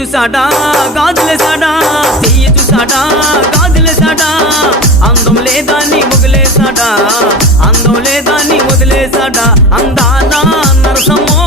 చూసాడా గాజులేసాడా, చెయ్యి చూసాడా గాజులేసాడా, అందం లేదా నీ వదిలేసాడా, అందం లేదా నీ వదిలేసాడా, అందానా నరసమ్మో